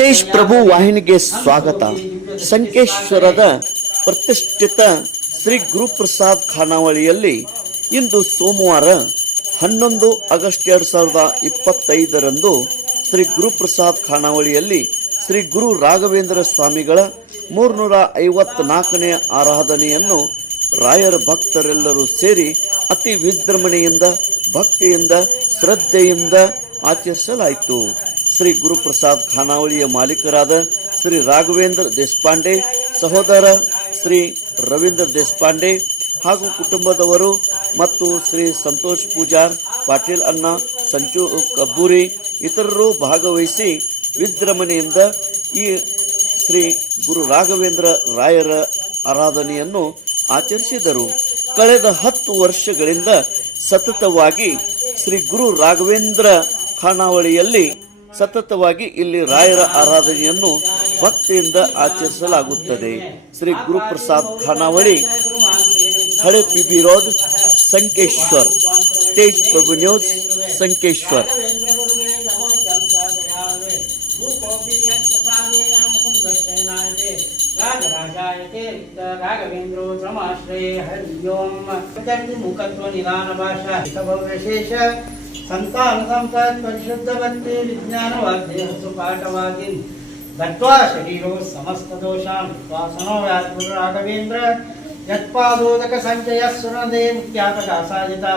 ಸಂಕೇಶ್ ಪ್ರಭು ವಾಹಿನಿಗೆ ಸ್ವಾಗತ. ಸಂಕೇಶ್ವರದ ಪ್ರತಿಷ್ಠಿತ ಶ್ರೀ ಗುರುಪ್ರಸಾದ್ ಖಾನಾವಳಿಯಲ್ಲಿ ಇಂದು ಸೋಮವಾರ ಹನ್ನೊಂದು ಆಗಸ್ಟ್ ಎರಡು ಸಾವಿರದ ಇಪ್ಪತ್ತೈದರಂದು ಶ್ರೀ ಗುರುಪ್ರಸಾದ್ ಖಾನಾವಳಿಯಲ್ಲಿ ಶ್ರೀ ಗುರು ರಾಘವೇಂದ್ರ ಸ್ವಾಮಿಗಳ ಮೂರ್ನೂರ ಐವತ್ನಾಲ್ಕನೇ ಆರಾಧನೆಯನ್ನು ರಾಯರ ಭಕ್ತರೆಲ್ಲರೂ ಸೇರಿ ಅತಿ ವಿಜೃಂಭಣೆಯಿಂದ, ಭಕ್ತಿಯಿಂದ, ಶ್ರದ್ಧೆಯಿಂದ ಆಚರಿಸಲಾಯಿತು. ಶ್ರೀ ಗುರುಪ್ರಸಾದ್ ಖಾನಾವಳಿಯ ಮಾಲೀಕರಾದ ಶ್ರೀ ರಾಘವೇಂದ್ರ ದೇಶಪಾಂಡೆ, ಸಹೋದರ ಶ್ರೀ ರವೀಂದ್ರ ದೇಶಪಾಂಡೆ ಹಾಗೂ ಕುಟುಂಬದವರು ಮತ್ತು ಶ್ರೀ ಸಂತೋಷ್ ಪೂಜಾರ್ ಪಾಟೀಲ್ ಅಣ್ಣ ಸಂಚು ಕಬ್ಬೂರಿ ಇತರರು ಭಾಗವಹಿಸಿ ವಿಜೃಂಭಣೆಯಿಂದ ಈ ಶ್ರೀ ಗುರು ರಾಘವೇಂದ್ರ ರಾಯರ ಆರಾಧನೆಯನ್ನು ಆಚರಿಸಿದರು. ಕಳೆದ ಹತ್ತು ವರ್ಷಗಳಿಂದ ಸತತವಾಗಿ ಶ್ರೀ ಗುರು ರಾಘವೇಂದ್ರ ಖಾನಾವಳಿಯಲ್ಲಿ ಸತತವಾಗಿ ಇಲ್ಲಿ ರಾಯರ ಆರಾಧನೆಯನ್ನು ಭಕ್ತಿಯಿಂದ ಆಚರಿಸಲಾಗುತ್ತದೆ ಶ್ರೀ ಗುರುಪ್ರಸಾದ್ ಖಾನಾವಳಿ ಹಳೆ P B road Sankeshwar Tej Prabhu news Sankeshwar राजराजायते राघवेन्द्रो क्रमाश्रये Hari ओम् मुखत्व निदान भाषा संतानसंपत्परिशुद्धवत्ते विज्ञानवाद्येह सुपाठवादिन् दत्त्वा शरीरो समस्तदोषान् वासनो व्यासगुरुराघवेन्द्र यत्पादोदकसञ्चयः सुनदे मुख्यातकासायिता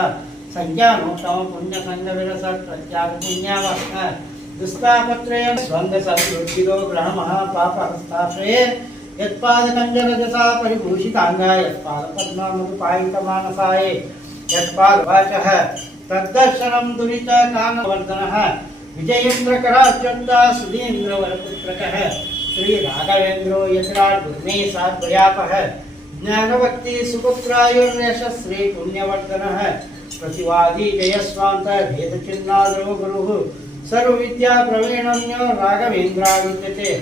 संज्ञानो तव पुण्यसङ्गविरसत्प्रत्यागपुण्यावः दुस्तापत्रयं स्वङ्गसंयोजितो यत्पादकञ्जरजसा परिभूषिताङ्गाय यत्पादपद्मामुपायितमानसाय यत्पादवाचः तद्दर्शनं दुरितकामवर्धनः। विजयेन्द्रकराच्युता सुधीन्द्रवरपुत्रकः श्रीराघवेन्द्रो यतिराट् गुर्मे साद्वयापः ज्ञानभक्ति सुपुत्रायुर्यशः श्रीपुण्यवर्धनः प्रतिवादी जयस्वान्त भेदचिन्नादरो गुरुः। सर्वविद्या प्रवीणन्यो राघवेन्द्राविद्यते